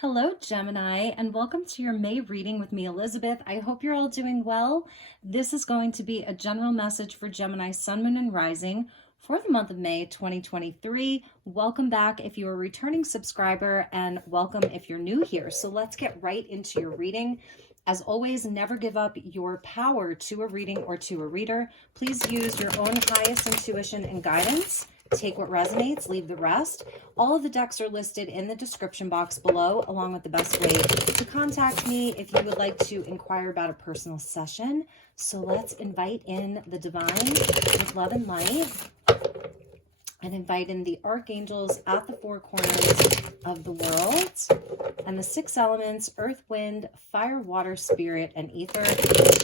Hello, Gemini, and welcome to your May reading with me, Elizabeth. I hope you're all doing well. This is going to be a general message for Gemini Sun, Moon, and Rising for the month of May 2023. Welcome back if you're a returning subscriber, and welcome if you're new here. So let's get right into your reading. As always, never give up your power to a reading or to a reader. Please use your own highest intuition and guidance. Take what resonates, leave the rest. All of the decks are listed in the description box below, along with the best way to contact me if you would like to inquire about a personal session. So let's invite in the divine with love and light, and invite in the archangels at the four corners of the world, and the six elements: earth, wind, fire, water, spirit, and ether.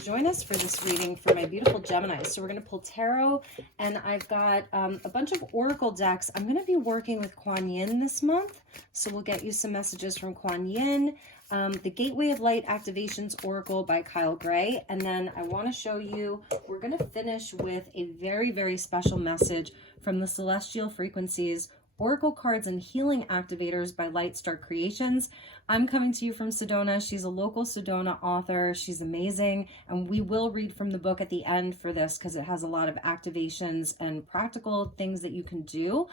Join us for this reading for my beautiful Gemini. So we're going to pull tarot, and I've got a bunch of oracle decks. I'm going to be working with Kuan this month, so we'll get you some messages from Kuan. The Gateway of Light Activations Oracle by Kyle Gray. And then I want to show you, we're going to finish with a very, very special message from the Celestial Frequencies Oracle Cards and Healing Activators by LightStar Creations. I'm coming to you from Sedona. She's a local Sedona author. She's amazing. And we will read from the book at the end for this because it has a lot of activations and practical things that you can do.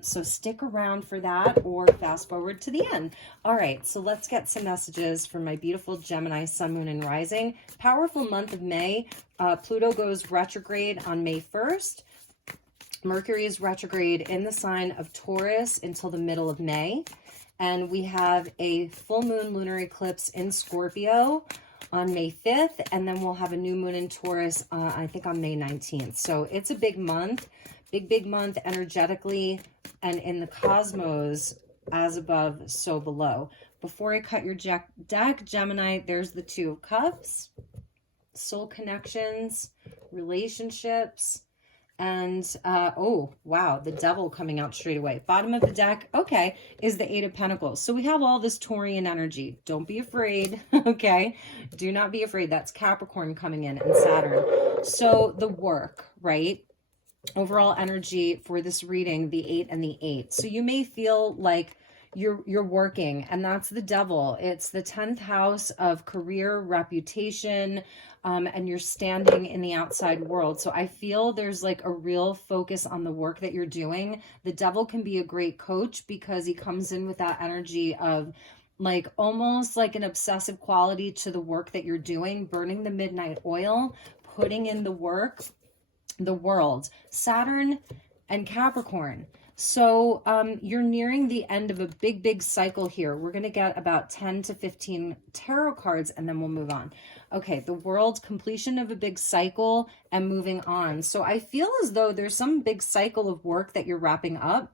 So stick around for that or fast forward to the end. All right, so let's get some messages from my beautiful Gemini Sun, Moon, and Rising. Powerful month of May. Pluto goes retrograde on May 1st. Mercury is retrograde in the sign of Taurus until the middle of May. And we have a full moon lunar eclipse in Scorpio on May 5th. And then we'll have a new moon in Taurus, I think on May 19th. So it's a big month, big month energetically and in the cosmos, as above, so below. Before I cut your deck, Gemini, there's the Two of Cups, soul connections, relationships, and oh wow, the Devil coming out straight away. Bottom of the deck, okay, is the Eight of Pentacles. So we have all this Taurian energy. Don't be afraid. Okay, do not be afraid. That's Capricorn coming in and Saturn. So the work, right? Overall energy for this reading, the 8 and the 8. So you may feel like you're working, and that's the Devil. It's the 10th house of career, reputation, and you're standing in the outside world. So I feel there's like a real focus on the work that you're doing. The Devil can be a great coach because he comes in with that energy of like almost like an obsessive quality to the work that you're doing, burning the midnight oil, putting in the work, the world, Saturn and Capricorn. So you're nearing the end of a big cycle here. We're going to get about 10 to 15 tarot cards and then we'll move on. Okay, the world, completion of a big cycle and moving on. So I feel as though there's some big cycle of work that you're wrapping up.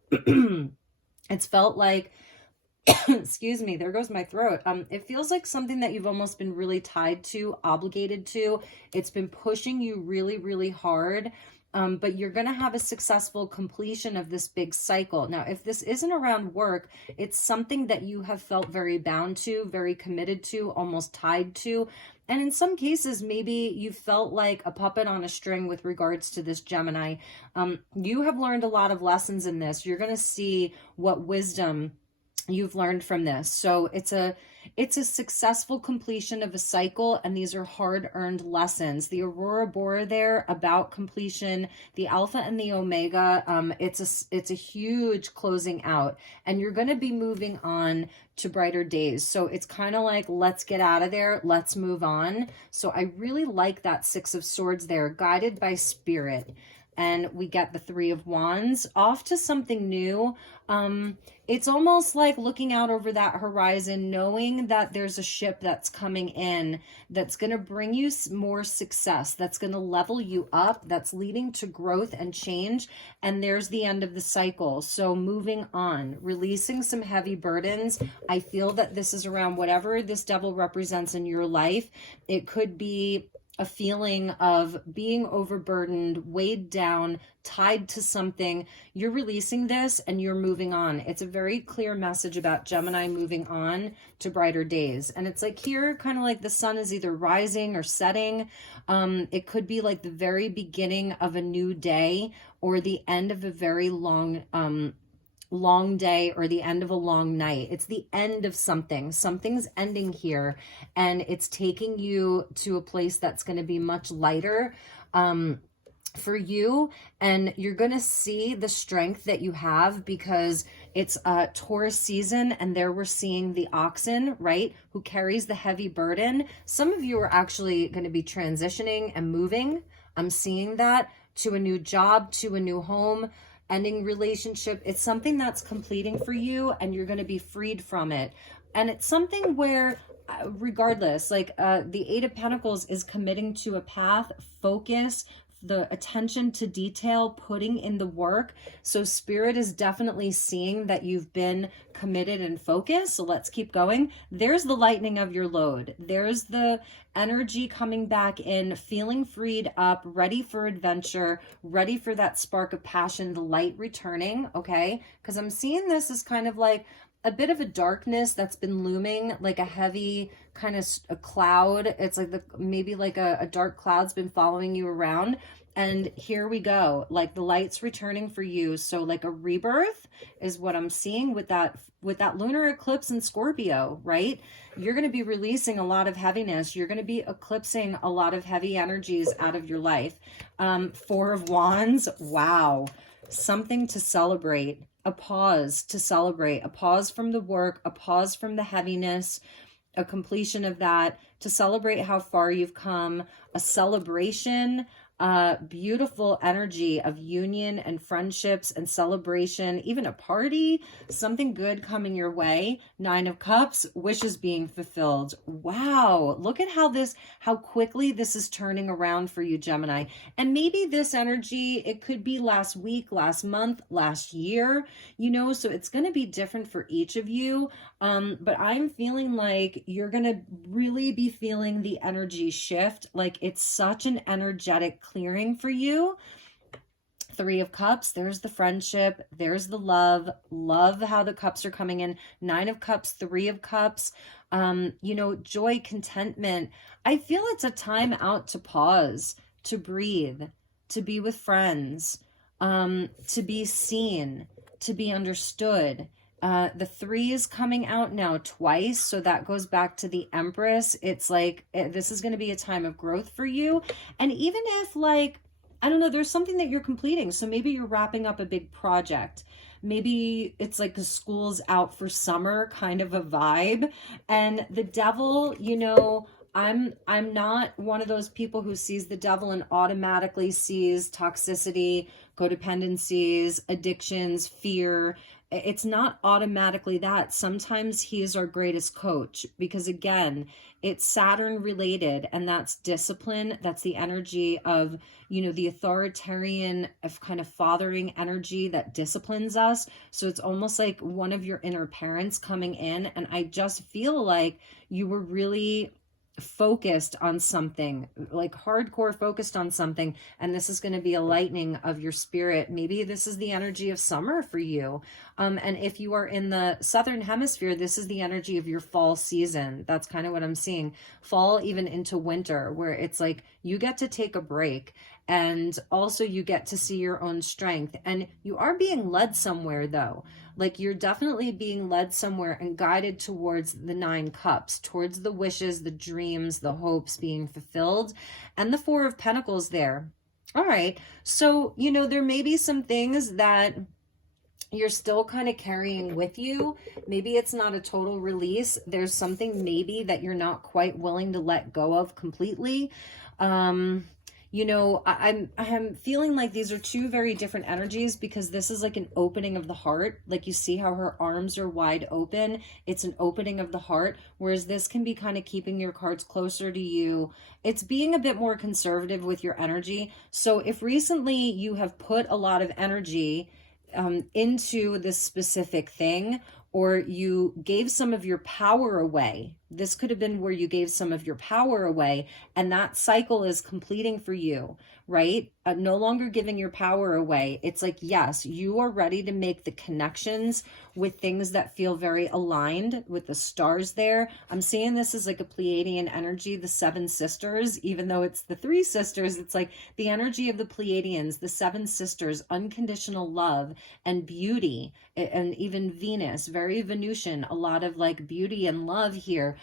It's felt like, excuse me, there goes my throat. It feels like something that you've almost been really tied to, obligated to. It's been pushing you really hard. But you're going to have a successful completion of this big cycle. Now, if this isn't around work, it's something that you have felt very bound to, very committed to, almost tied to. And in some cases, maybe you felt like a puppet on a string with regards to this Gemini. You have learned a lot of lessons in this. You're going to see what wisdom you've learned from this. So it's a successful completion of a cycle, and these are hard-earned lessons. The Aurora Bora there about completion, the Alpha and the Omega, it's a huge closing out, and you're going to be moving on to brighter days. So it's kind of like, let's get out of there, let's move on. So I really like that Six of Swords there, guided by spirit. And we get the Three of Wands, off to something new. It's almost like looking out over that horizon, knowing that there's a ship that's coming in that's going to bring you more success, that's going to level you up, that's leading to growth and change. And there's the end of the cycle. So moving on, releasing some heavy burdens. I feel that this is around whatever this Devil represents in your life. It could be a feeling of being overburdened, weighed down, tied to something. You're releasing this and you're moving on. It's a very clear message about Gemini moving on to brighter days. And it's like here, kind of like the sun is either rising or setting. It could be like the very beginning of a new day or the end of a very long long day or the end of a long night. It's the end of something. Something's ending here, and it's taking you to a place that's going to be much lighter for you, and you're going to see the strength that you have because it's Taurus season, and there we're seeing the oxen, right, who carries the heavy burden. Some of you are actually going to be transitioning and moving. I'm seeing that to a new job, to a new home, ending relationship. It's something that's completing for you, and you're going to be freed from it. And it's something where regardless, like the Eight of Pentacles is committing to a path, focus, the attention to detail, putting in the work. So Spirit is definitely seeing that you've been committed and focused. So let's keep going. There's the lightening of your load. There's the energy coming back in, feeling freed up, ready for adventure, ready for that spark of passion, the light returning, okay? Because I'm seeing this as kind of like a bit of a darkness that's been looming, like a heavy kind of a cloud. It's like maybe like a dark cloud's been following you around. And here we go, like the light's returning for you. So like a rebirth is what I'm seeing with that lunar eclipse in Scorpio, right? You're going to be releasing a lot of heaviness. You're going to be eclipsing a lot of heavy energies out of your life. Four of Wands. Wow. Something to celebrate. A pause to celebrate, a pause from the work, a pause from the heaviness, a completion of that, to celebrate how far you've come, a celebration, beautiful energy of union and friendships and celebration, even a party, something good coming your way. Nine of Cups, wishes being fulfilled. Wow, look at how quickly this is turning around for you, Gemini. And maybe this energy, it could be last week, last month, last year, so it's going to be different for each of you. But I'm feeling like you're going to really be feeling the energy shift. Like it's such an energetic clearing for you. Three of Cups, there's the friendship, there's the love how the cups are coming in. Nine of Cups, Three of Cups, joy, contentment. I feel it's a time out to pause, to breathe, to be with friends, to be seen, to be understood. The three is coming out now twice, so that goes back to the Empress. It's like this is going to be a time of growth for you. And even if, like, I don't know, there's something that you're completing, so maybe you're wrapping up a big project, maybe it's like the school's out for summer kind of a vibe. And the devil, I'm not one of those people who sees the devil and automatically sees toxicity, codependencies, addictions, fear. It's not automatically that. Sometimes he is our greatest coach because, again, it's Saturn related, and that's discipline. That's the energy of, the authoritarian of kind of fathering energy that disciplines us. So it's almost like one of your inner parents coming in. And I just feel like you were really focused on something, like hardcore focused on something, and this is going to be a lightening of your spirit. Maybe this is the energy of summer for you, and if you are in the southern hemisphere, this is the energy of your fall season. That's kind of what I'm seeing. Fall even into winter, where it's like you get to take a break, and also you get to see your own strength, and you are being led somewhere though. Like you're definitely being led somewhere and guided towards the Nine Cups, towards the wishes, the dreams, the hopes being fulfilled, and the Four of Pentacles there. All right. So, there may be some things that you're still kind of carrying with you. Maybe it's not a total release. There's something maybe that you're not quite willing to let go of completely. I'm feeling like these are two very different energies, because this is like an opening of the heart. Like you see how her arms are wide open. It's an opening of the heart, whereas this can be kind of keeping your cards closer to you. It's being a bit more conservative with your energy. So if recently you have put a lot of energy into this specific thing, or you gave some of your power away, This could have been where you gave some of your power away, and that cycle is completing for you, right? No longer giving your power away. It's like, yes, you are ready to make the connections with things that feel very aligned with the stars there. I'm seeing this as like a Pleiadian energy, the seven sisters, even though it's the three sisters, it's like the energy of the Pleiadians, the seven sisters, unconditional love and beauty, and even Venus, very Venusian, a lot of like beauty and love here.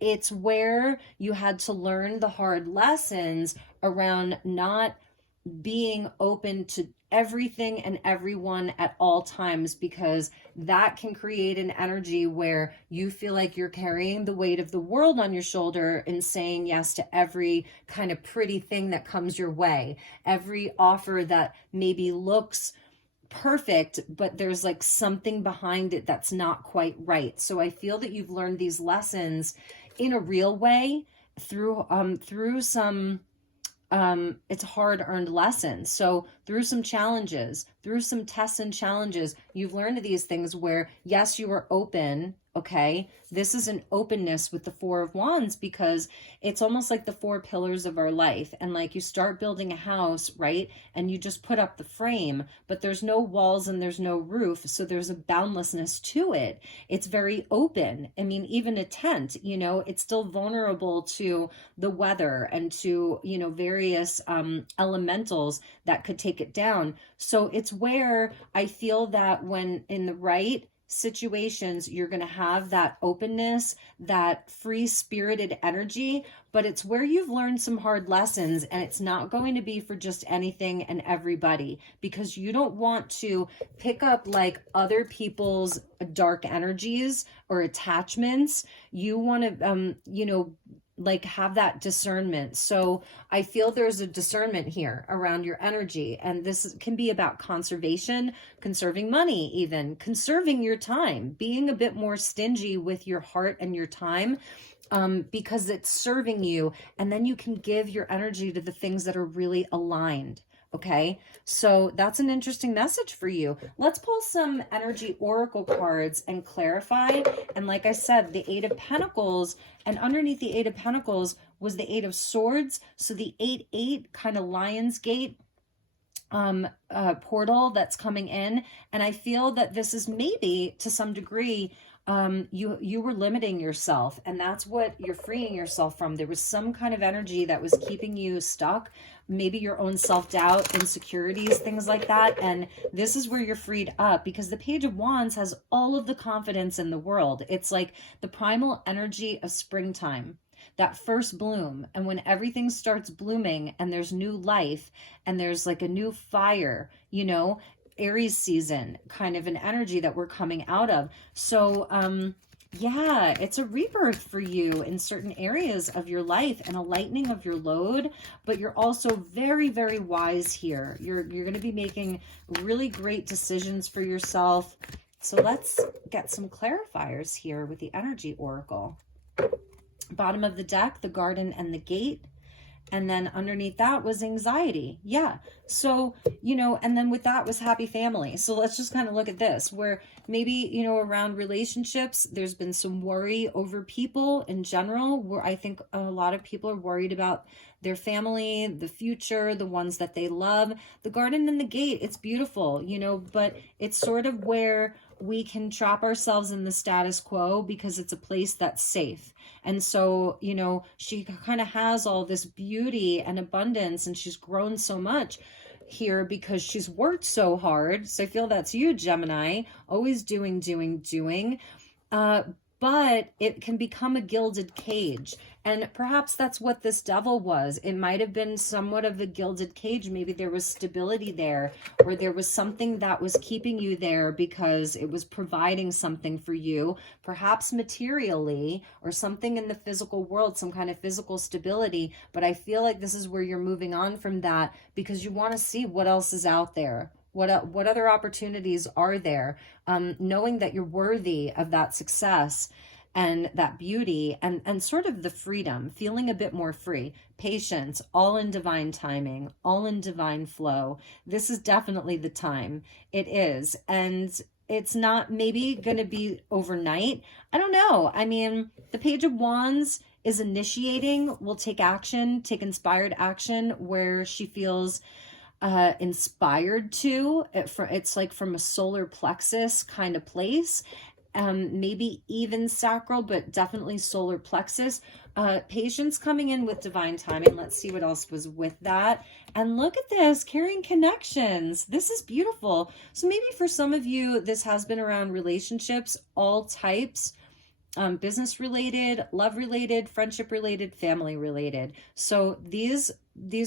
It's where you had to learn the hard lessons around not being open to everything and everyone at all times, because that can create an energy where you feel like you're carrying the weight of the world on your shoulder and saying yes to every kind of pretty thing that comes your way, every offer that maybe looks perfect, but there's like something behind it that's not quite right. So I feel that you've learned these lessons in a real way through some it's hard-earned lessons. So through some challenges, through some tests and challenges, you've learned these things where, yes, you are open. Okay, this is an openness with the Four of Wands, because it's almost like the four pillars of our life. And like you start building a house, right? And you just put up the frame, but there's no walls and there's no roof. So there's a boundlessness to it. It's very open. I mean, even a tent, you know, it's still vulnerable to the weather and to, you know, various elementals that could take it down. So it's where I feel that when in the right situations, you're going to have that openness, that free-spirited energy, but it's where you've learned some hard lessons, and it's not going to be for just anything and everybody, because you don't want to pick up like other people's dark energies or attachments. You want to, you know, like have that discernment. So I feel there's a discernment here around your energy, and this can be about conservation, conserving money, even conserving your time, being a bit more stingy with your heart and your time, because it's serving you, and then you can give your energy to the things that are really aligned. Okay, so that's an interesting message for you. Let's pull some energy oracle cards and clarify. And like I said, the Eight of Pentacles, and underneath the Eight of Pentacles was the Eight of Swords. So the 8-8 kind of Lion's Gate portal that's coming in. And I feel that this is maybe to some degree you were limiting yourself, and that's what you're freeing yourself from. There was some kind of energy that was keeping you stuck, maybe your own self-doubt, insecurities, things like that. And this is where you're freed up, because the Page of Wands has all of the confidence in the world. It's like the primal energy of springtime, that first bloom. And when everything starts blooming and there's new life and there's like a new fire, you know, Aries season kind of an energy that we're coming out of. So yeah, it's a rebirth for you in certain areas of your life and a lightening of your load, but you're also very, very wise here. You're going to be making really great decisions for yourself. So let's get some clarifiers here with the energy oracle. Bottom of the deck, the Garden and the Gate. And then underneath that was anxiety. Yeah. So, you know, and then with that was happy family. So let's just kind of look at this, where maybe, you know, around relationships, there's been some worry over people in general, where I think a lot of people are worried about their family, the future, the ones that they love. The Garden and the Gate, it's beautiful, you know, but it's sort of where we can trap ourselves in the status quo because it's a place that's safe. And so, you know, she kind of has all this beauty and abundance, and she's grown so much here because she's worked so hard. So I feel that's you, Gemini, always doing. But it can become a gilded cage. And perhaps that's what this Devil was. It might have been somewhat of a gilded cage. Maybe there was stability there, or there was something that was keeping you there because it was providing something for you, perhaps materially, or something in the physical world, some kind of physical stability. But I feel like this is where you're moving on from that, because you want to see what else is out there. What other opportunities are there? Knowing that you're worthy of that success and that beauty and sort of the freedom, feeling a bit more free, patience, all in divine timing, all in divine flow. This is definitely the time. It is. And it's not maybe going to be overnight. I don't know. I mean, the Page of Wands is initiating, will take action, take inspired action where she feels inspired to. It's like from a solar plexus kind of place. Maybe even sacral, but definitely solar plexus. Patience coming in with divine timing. Let's see what else was with that. And look at this, carrying connections. This is beautiful. So maybe for some of you, this has been around relationships, all types, business related, love related, friendship related, family related. So these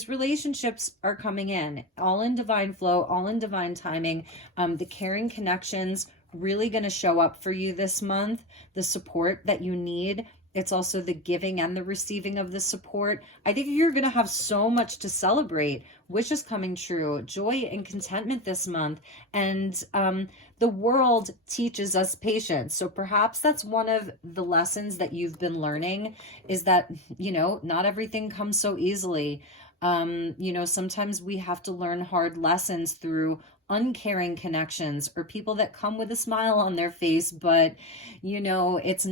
relationships are coming in, all in divine flow, all in divine timing. The caring connections really going to show up for you this month, the support that you need. It's also the giving and the receiving of the support. I think you're going to have so much to celebrate, which is coming true, joy and contentment this month. And the world teaches us patience. So perhaps that's one of the lessons that you've been learning, is that, you know, not everything comes so easily. You know, sometimes we have to learn hard lessons through uncaring connections, or people that come with a smile on their face, but you know, it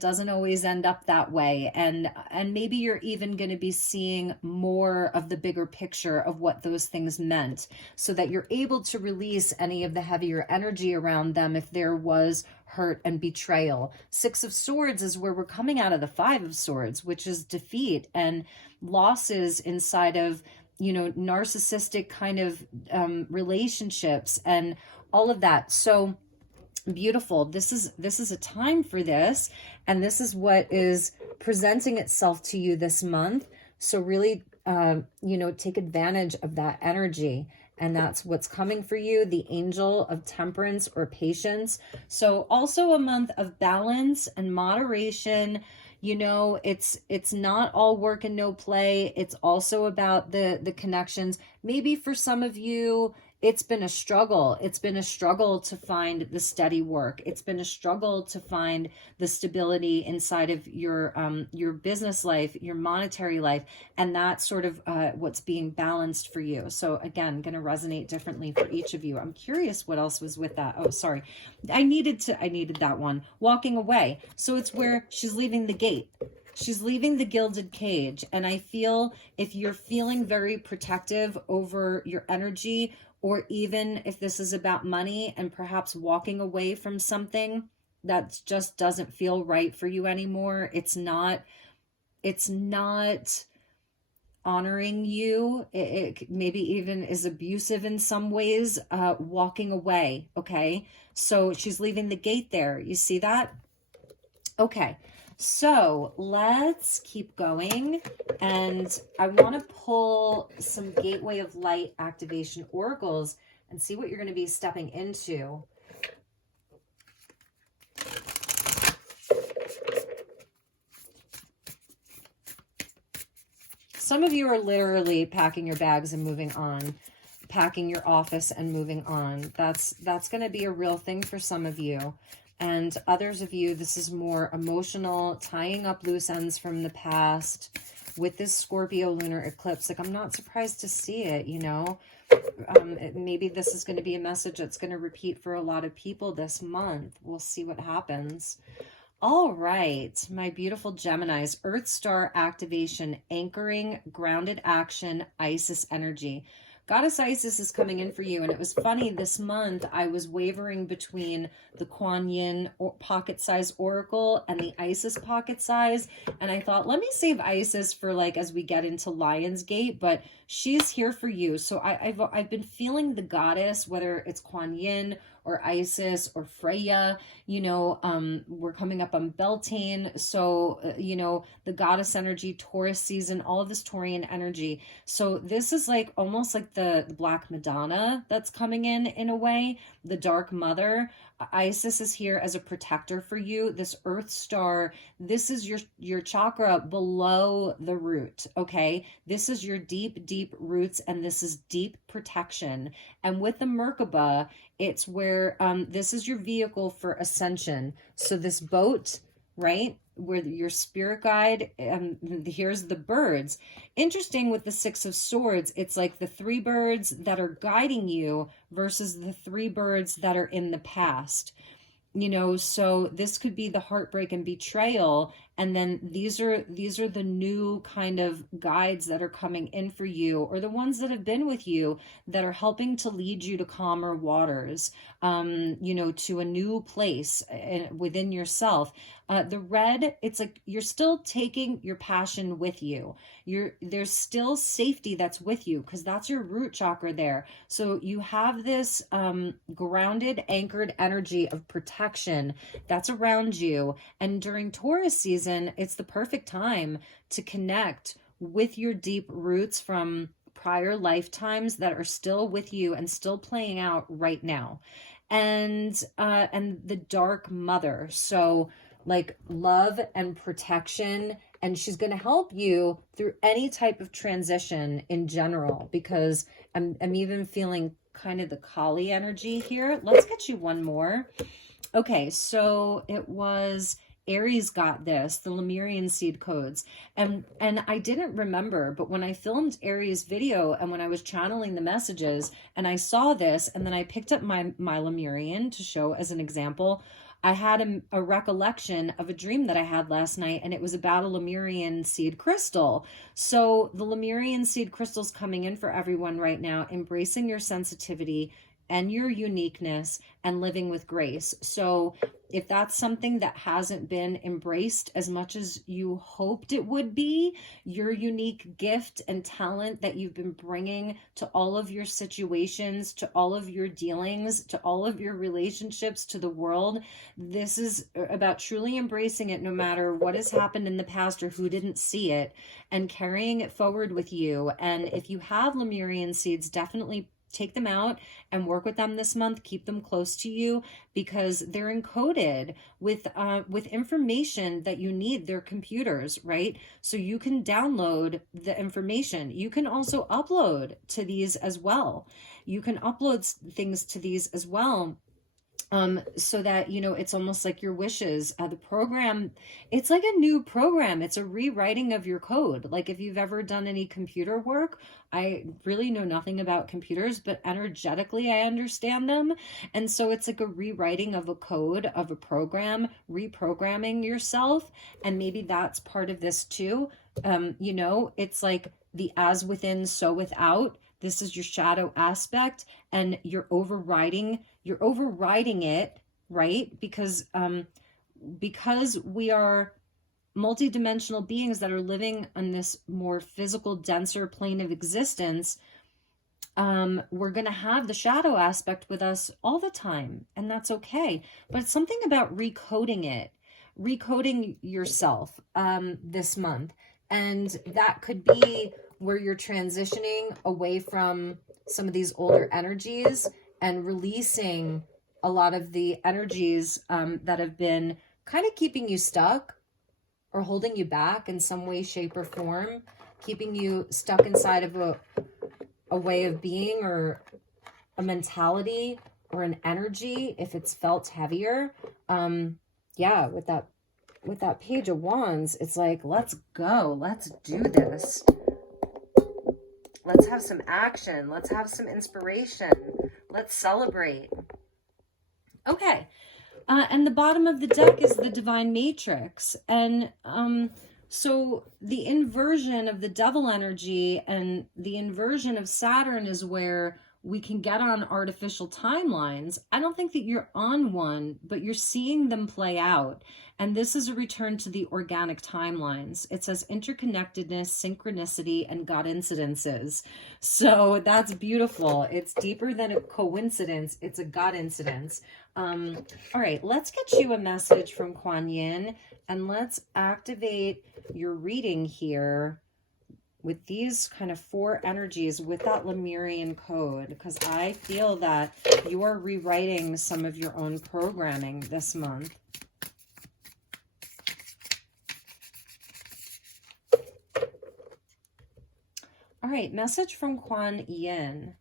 doesn't always end up that way. And maybe you're even going to be seeing more of the bigger picture of what those things meant, so that you're able to release any of the heavier energy around them if there was hurt and betrayal. Six of Swords is where we're coming out of the Five of Swords, which is defeat and losses inside of, you know, narcissistic kind of relationships and all of that. So beautiful. This is a time for this, and this is what is presenting itself to you this month. So really, you know, take advantage of that energy. And that's what's coming for you, the Angel of Temperance or Patience. So also a month of balance and moderation. You know, it's not all work and no play. It's also about the connections. Maybe for some of you, it's been a struggle. It's been a struggle to find the steady work. It's been a struggle to find the stability inside of your business life, your monetary life, and that's sort of what's being balanced for you. So again, going to resonate differently for each of you. I'm curious what else was with that. Oh, sorry. I needed that one. Walking away. So it's where she's leaving the gate. She's leaving the gilded cage. And I feel if you're feeling very protective over your energy, or even if this is about money and perhaps walking away from something that just doesn't feel right for you anymore, it's not honoring you. It maybe even is abusive in some ways, walking away. Okay. So she's leaving the gate there. You see that? Okay. So let's keep going, and I want to pull some Gateway of Light activation oracles and see what you're going to be stepping into. Some of you are literally packing your bags and moving on, packing your office and moving on. That's going to be a real thing for some of you. And others of you, this is more emotional, tying up loose ends from the past with this Scorpio lunar eclipse. Like, I'm not surprised to see it, you know. Maybe this is going to be a message that's going to repeat for a lot of people this month. We'll see what happens. All right, my beautiful Geminis, Earth Star activation, anchoring, grounded action, Isis energy. Goddess Isis is coming in for you. And it was funny, this month I was wavering between the Kuan Yin pocket size oracle and the Isis pocket size. And I thought, let me save Isis for like as we get into Lionsgate, but she's here for you. So I've been feeling the goddess, whether it's Kuan Yin or Isis or Freya, you know, we're coming up on Beltane. So, you know, the goddess energy, Taurus season, all of this Taurian energy. So this is like almost like the Black Madonna that's coming in a way, the Dark Mother. Isis is here as a protector for you. This Earth Star, this is your chakra below the root, okay? This is your deep, deep roots, and this is deep protection. And with the Merkaba, it's where this is your vehicle for ascension. So this boat, right? where your spirit guide, and here's the birds. Interesting with the Six of Swords, it's like the three birds that are guiding you versus the three birds that are in the past. You know, so this could be the heartbreak and betrayal, and then these are the new kind of guides that are coming in for you, or the ones that have been with you that are helping to lead you to calmer waters, you know, to a new place within yourself. The red, it's like you're still taking your passion with you. There's still safety that's with you, because that's your root chakra there. So you have this grounded, anchored energy of protection that's around you. And during Taurus season, it's the perfect time to connect with your deep roots from prior lifetimes that are still with you and still playing out right now. And the dark mother. So like love and protection, and she's going to help you through any type of transition in general, because I'm even feeling kind of the Kali energy here. Let's get you one more. Okay, so it was Aries got this, the Lemurian seed codes. And I didn't remember, but when I filmed Aries' video and when I was channeling the messages and I saw this, and then I picked up my Lemurian to show as an example, I had a recollection of a dream that I had last night, and it was about a Lemurian seed crystal. So the Lemurian seed crystal's coming in for everyone right now, embracing your sensitivity and your uniqueness and living with grace. So if that's something that hasn't been embraced as much as you hoped it would be, your unique gift and talent that you've been bringing to all of your situations, to all of your dealings, to all of your relationships, to the world, this is about truly embracing it, no matter what has happened in the past or who didn't see it, and carrying it forward with you. And if you have Lemurian seeds, definitely take them out and work with them this month. Keep them close to you, because they're encoded with information that you need. They're computers, right? So you can download the information. You can also upload to these as well. You can upload things to these as well. So that, you know, it's almost like your wishes. The program, it's like a new program. It's a rewriting of your code. Like if you've ever done any computer work, I really know nothing about computers, but energetically I understand them. And so it's like a rewriting of a code of a program, reprogramming yourself. And maybe that's part of this too. You know, it's like the as within, so without. This is your shadow aspect, and you're overriding it, right? Because we are multidimensional beings that are living on this more physical, denser plane of existence. We're going to have the shadow aspect with us all the time, and that's okay. But it's something about recoding yourself this month. And that could be where you're transitioning away from some of these older energies and releasing a lot of the energies that have been kind of keeping you stuck or holding you back in some way, shape, or form, keeping you stuck inside of a way of being or a mentality or an energy if it's felt heavier. Yeah, with that Page of Wands, it's like, let's go. Let's do this. Let's have some action. Let's have some inspiration. Let's celebrate. Okay. And the bottom of the deck is the Divine Matrix. And so the inversion of the devil energy and the inversion of Saturn is where we can get on artificial timelines. I don't think that you're on one, but you're seeing them play out. And this is a return to the organic timelines. It says interconnectedness, synchronicity, and God incidences. So that's beautiful. It's deeper than a coincidence. It's a God incidence. All right, let's get you a message from Kuan Yin, and let's activate your reading here with these kind of 4 energies with that Lemurian code, because I feel that you are rewriting some of your own programming this month. All right, message from Kuan Yin.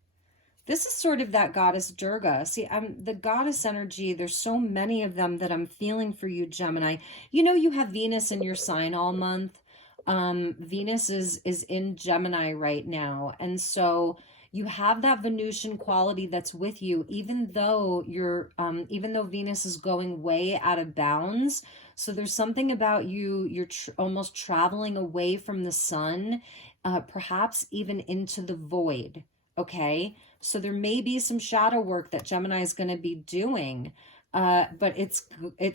This is sort of that goddess Durga. See, the goddess energy. There's so many of them that I'm feeling for you, Gemini. You know, you have Venus in your sign all month. Venus is in Gemini right now. And so you have that Venusian quality that's with you, even though even though Venus is going way out of bounds. So there's something about you, you're almost traveling away from the sun, perhaps even into the void. Okay. So there may be some shadow work that Gemini is going to be doing, but it's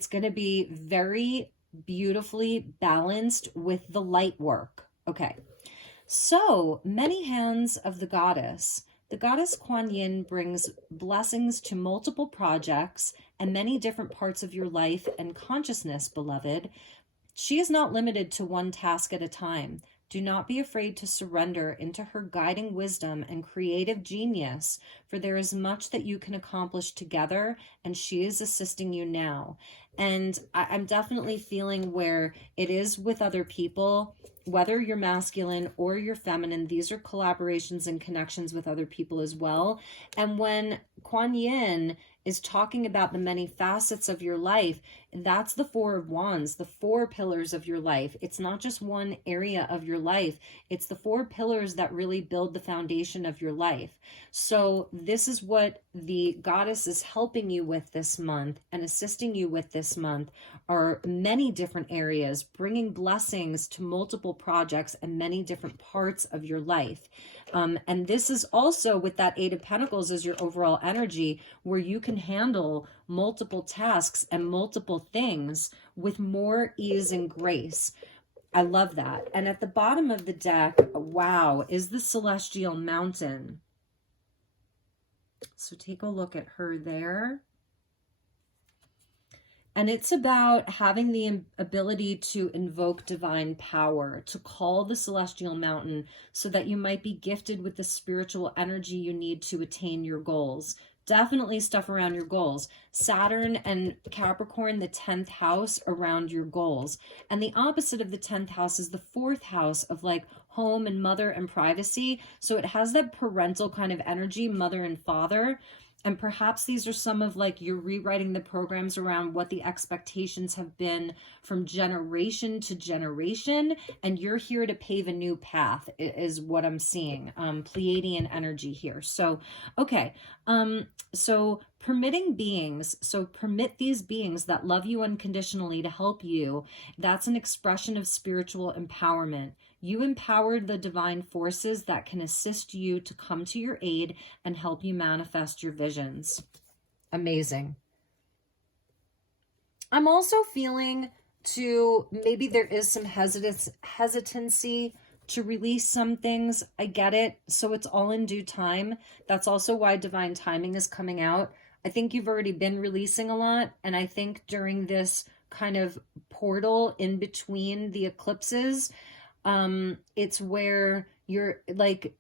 going to be very beautifully balanced with the light work. Okay. So many hands of the goddess. The goddess Kuan Yin brings blessings to multiple projects and many different parts of your life and consciousness, beloved. She is not limited to one task at a time. Do not be afraid to surrender into her guiding wisdom and creative genius, for there is much that you can accomplish together, and she is assisting you now. And I'm definitely feeling where it is with other people, whether you're masculine or you're feminine, these are collaborations and connections with other people as well. And when Kuan Yin is talking about the many facets of your life, that's the Four of Wands, the four pillars of your life. It's not just one area of your life. It's the four pillars that really build the foundation of your life. So this is what the goddess is helping you with this month and assisting you with this month, are many different areas, bringing blessings to multiple projects and many different parts of your life. And this is also with that Eight of Pentacles as your overall energy, where you can handle multiple tasks and multiple things with more ease and grace. I love that. And at the bottom of the deck, wow, is the Celestial Mountain. So take a look at her there. And it's about having the ability to invoke divine power, to call the celestial mountain so that you might be gifted with the spiritual energy you need to attain your goals. Definitely stuff around your goals. Saturn and Capricorn, the 10th house, around your goals. And the opposite of the 10th house is the 4th house of like home and mother and privacy. So it has that parental kind of energy, mother and father. And perhaps these are some of like you're rewriting the programs around what the expectations have been from generation to generation. And you're here to pave a new path is what I'm seeing. Pleiadian energy here. So, okay. So permitting beings, so permit these beings that love you unconditionally to help you. That's an expression of spiritual empowerment. You empowered the divine forces that can assist you to come to your aid and help you manifest your visions. Amazing. I'm also feeling maybe there is some hesitancy to release some things. I get it. So it's all in due time. That's also why divine timing is coming out. I think you've already been releasing a lot. And I think during this kind of portal in between the eclipses, it's where you're like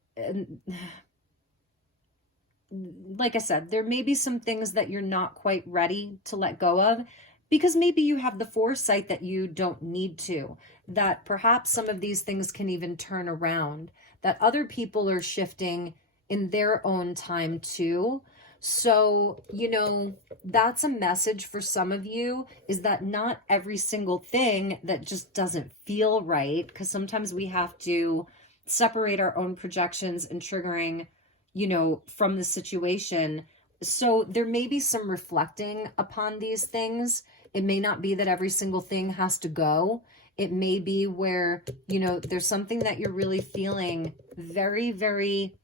I said, there may be some things that you're not quite ready to let go of, because maybe you have the foresight that you don't need to, that perhaps some of these things can even turn around, that other people are shifting in their own time too. So, you know, that's a message for some of you, is that not every single thing that just doesn't feel right, because sometimes we have to separate our own projections and triggering, you know, from the situation. So there may be some reflecting upon these things. It may not be that every single thing has to go. It may be where, you know, there's something that you're really feeling very, very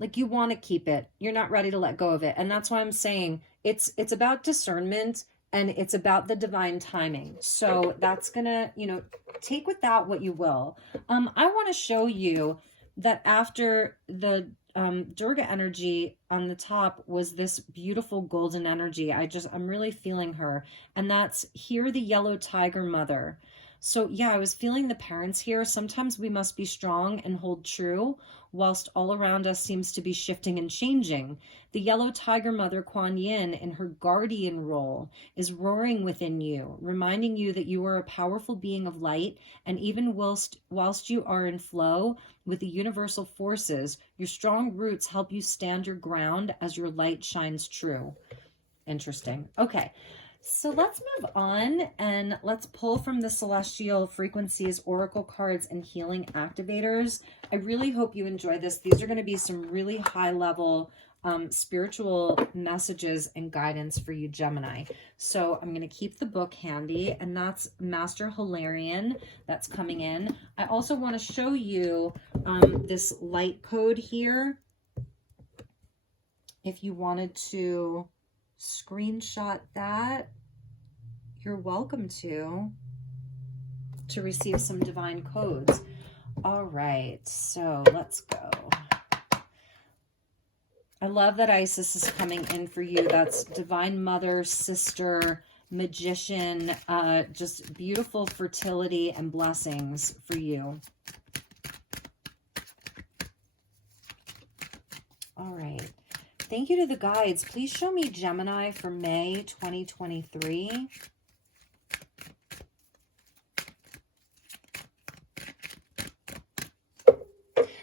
like you want to keep it. You're not ready to let go of it. And that's why I'm saying it's about discernment, and it's about the divine timing. So that's gonna, you know, take with that what you will. I want to show you that after the Durga energy on the top was this beautiful golden energy. I'm really feeling her. And that's here, the yellow tiger mother. So yeah, I was feeling the parents here. Sometimes we must be strong and hold true, whilst all around us seems to be shifting and changing. The yellow tiger mother Kuan Yin in her guardian role is roaring within you, reminding you that you are a powerful being of light, and even whilst you are in flow with the universal forces, your strong roots help you stand your ground as your light shines true. Interesting. Okay. So let's move on and let's pull from the Celestial Frequencies, Oracle cards, and Healing Activators. I really hope you enjoy this. These are going to be some really high level spiritual messages and guidance for you, Gemini. So I'm going to keep the book handy, and that's Master Hilarion that's coming in. I also want to show you this light code here. If you wanted to screenshot that, you're welcome to receive some divine codes. All right, so let's go. I love that Isis is coming in for you. That's Divine Mother, Sister, Magician, just beautiful fertility and blessings for you. All right. Thank you to the guides. Please show me Gemini for May 2023.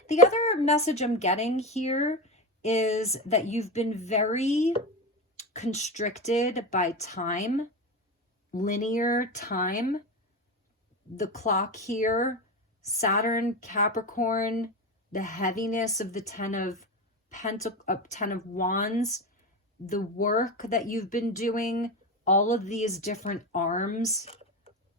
The other message I'm getting here is that you've been very constricted by time, linear time. The clock here, Saturn, Capricorn, the heaviness of the Ten of Wands, the work that you've been doing, all of these different arms.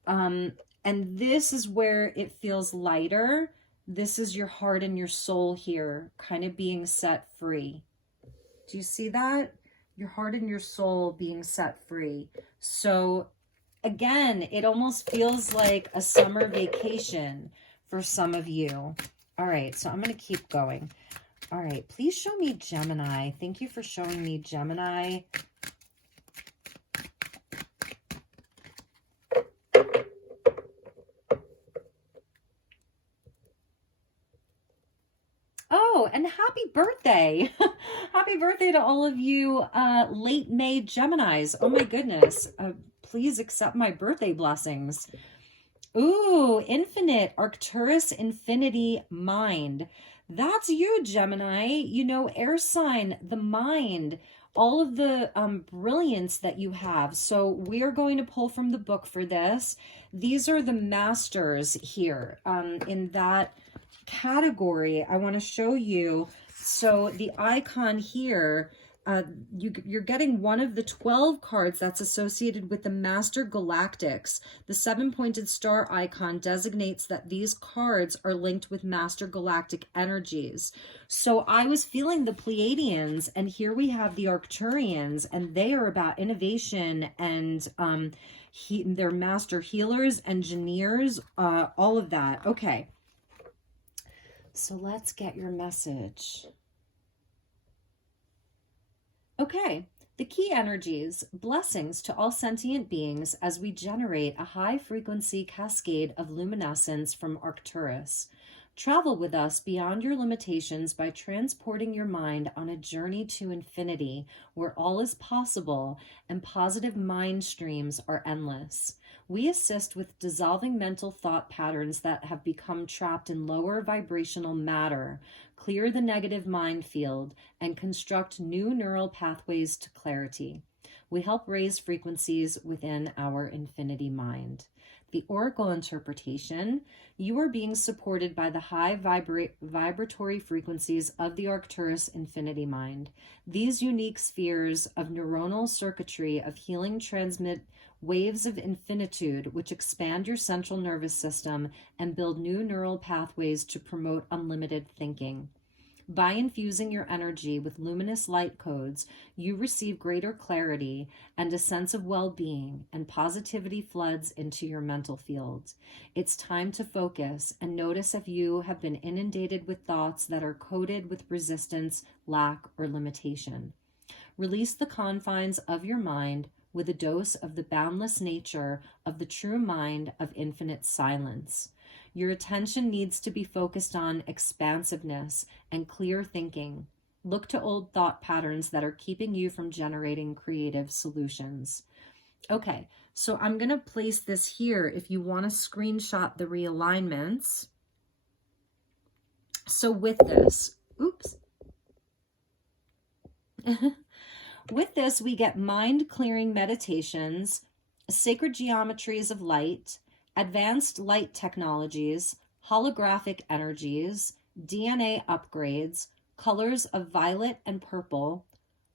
And this is where it feels lighter. This is your heart and your soul here, kind of being set free. Do you see that? Your heart and your soul being set free. So again, it almost feels like a summer vacation for some of you. All right, so I'm going to keep going. All right, please show me Gemini. Thank you for showing me Gemini. Oh, and happy birthday. Happy birthday to all of you late May Geminis. Oh my goodness. Please accept my birthday blessings. Ooh, Infinite, Arcturus Infinity Mind. That's you, Gemini. You know, air sign, the mind, all of the brilliance that you have. So we are going to pull from the book for this. These are the masters here in that category. I want to show you. So the icon here, you're getting one of the 12 cards that's associated with the Master Galactics. The 7-pointed star icon designates that these cards are linked with Master Galactic energies. So I was feeling the Pleiadians, and here we have the Arcturians, and they are about innovation and they're master healers, engineers, all of that. Okay. So let's get your message. Okay, the key energies, blessings to all sentient beings as we generate a high frequency cascade of luminescence from Arcturus. Travel with us beyond your limitations by transporting your mind on a journey to infinity where all is possible and positive mind streams are endless. We assist with dissolving mental thought patterns that have become trapped in lower vibrational matter, clear the negative mind field, and construct new neural pathways to clarity. We help raise frequencies within our infinity mind. The Oracle interpretation, you are being supported by the high vibratory frequencies of the Arcturus Infinity Mind. These unique spheres of neuronal circuitry of healing transmit waves of infinitude which expand your central nervous system and build new neural pathways to promote unlimited thinking. By infusing your energy with luminous light codes, you receive greater clarity and a sense of well-being, and positivity floods into your mental field. It's time to focus and notice if you have been inundated with thoughts that are coded with resistance, lack, or limitation. Release the confines of your mind, with a dose of the boundless nature of the true mind of infinite silence. Your attention needs to be focused on expansiveness and clear thinking. Look to old thought patterns that are keeping you from generating creative solutions. Okay, so I'm going to place this here if you want to screenshot the realignments. So with this, oops. With this, we get mind-clearing meditations, sacred geometries of light, advanced light technologies, holographic energies, DNA upgrades, colors of violet and purple,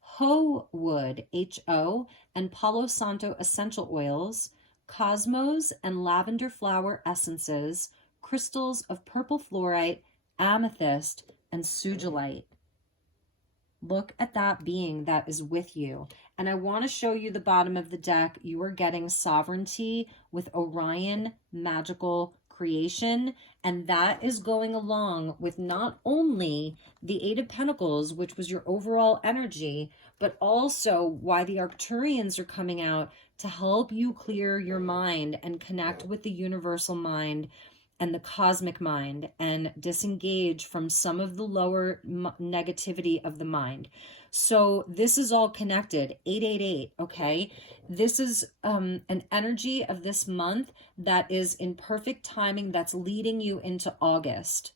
Ho wood, H-O, and Palo Santo essential oils, cosmos and lavender flower essences, crystals of purple fluorite, amethyst, and sugilite. Look at that being that is with you. And I want to show you the bottom of the deck. You are getting sovereignty with Orion magical creation. And that is going along with not only the Eight of Pentacles, which was your overall energy, but also why the Arcturians are coming out to help you clear your mind and connect with the universal mind and the cosmic mind and disengage from some of the lower negativity of the mind. So this is all connected. 888, okay? This is an energy of this month that is in perfect timing, that's leading you into August.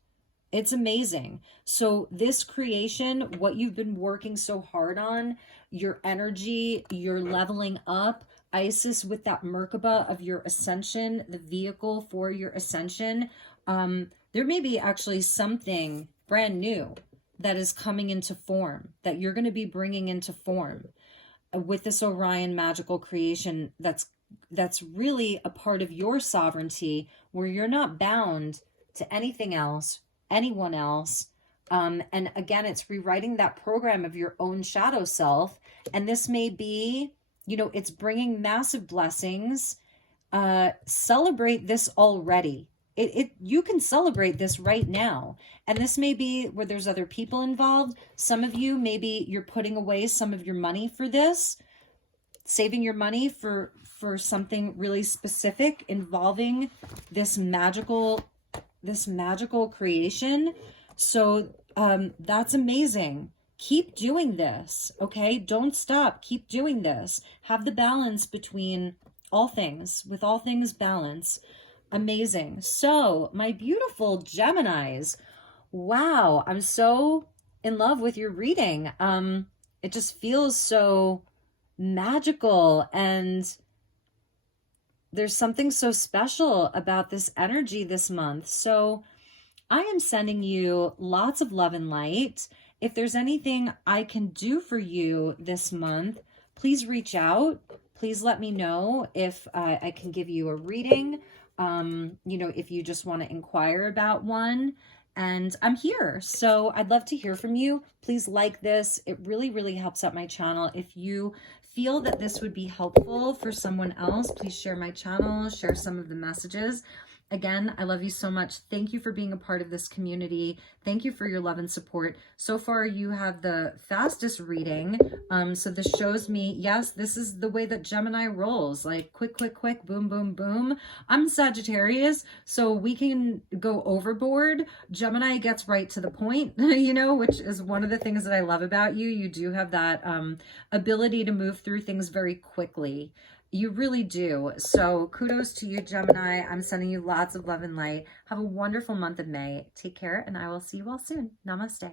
It's amazing. So this creation, what you've been working so hard on, your energy, you're leveling up, Isis with that Merkaba of your ascension, the vehicle for your ascension. There may be actually something brand new that is coming into form, that you're going to be bringing into form with this Orion magical creation that's really a part of your sovereignty, where you're not bound to anything else, anyone else. And again, it's rewriting that program of your own shadow self. And this may be, you know, it's bringing massive blessings. Celebrate this already. You can celebrate this right now. And this may be where there's other people involved. Some of you, maybe you're putting away some of your money for this, saving your money for something really specific involving this magical creation. So that's amazing. Keep doing this, okay? Don't stop. Keep doing this. Have the balance between all things, with all things balance. Amazing. So, my beautiful Geminis, wow, I'm so in love with your reading. It just feels so magical, and there's something so special about this energy this month. So, I am sending you lots of love and light. If there's anything I can do for you this month, please reach out. Please let me know if I can give you a reading. You know, if you just want to inquire about one. And I'm here. So I'd love to hear from you. Please like this. It really, really helps out my channel. If you feel that this would be helpful for someone else, please share my channel, share some of the messages. Again, I love you so much. Thank you for being a part of this community. Thank you for your love and support. So far, you have the fastest reading. So this shows me, yes, this is the way that Gemini rolls. Like quick, quick, quick, boom, boom, boom. I'm Sagittarius, so we can go overboard. Gemini gets right to the point, you know, which is one of the things that I love about you. You do have that ability to move through things very quickly. You really do. So kudos to you, Gemini. I'm sending you lots of love and light. Have a wonderful month of May. Take care, and I will see you all soon. Namaste.